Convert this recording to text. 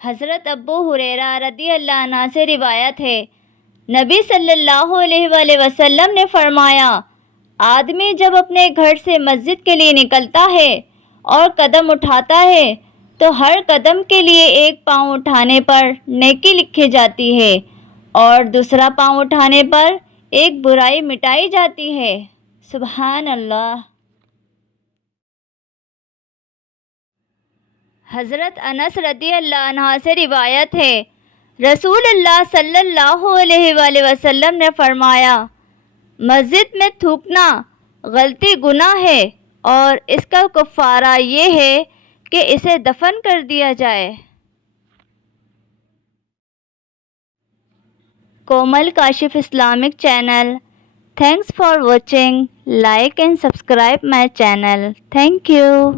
حضرت ابو ہریرہ رضی اللہ عنہ سے روایت ہے، نبی صلی اللہ علیہ وآلہ وسلم نے فرمایا، آدمی جب اپنے گھر سے مسجد کے لیے نکلتا ہے اور قدم اٹھاتا ہے تو ہر قدم کے لیے ایک پاؤں اٹھانے پر نیکی لکھی جاتی ہے اور دوسرا پاؤں اٹھانے پر ایک برائی مٹائی جاتی ہے۔ سبحان اللہ۔ حضرت انس رضی اللہ عنہ سے روایت ہے، رسول اللہ صلی اللہ علیہ وآلہ وسلم نے فرمایا، مسجد میں تھوکنا غلطی گناہ ہے اور اس کا کفارہ یہ ہے کہ اسے دفن کر دیا جائے۔ Komal Kashif Islamic channel. Thanks for watching. Like and subscribe my channel. Thank you.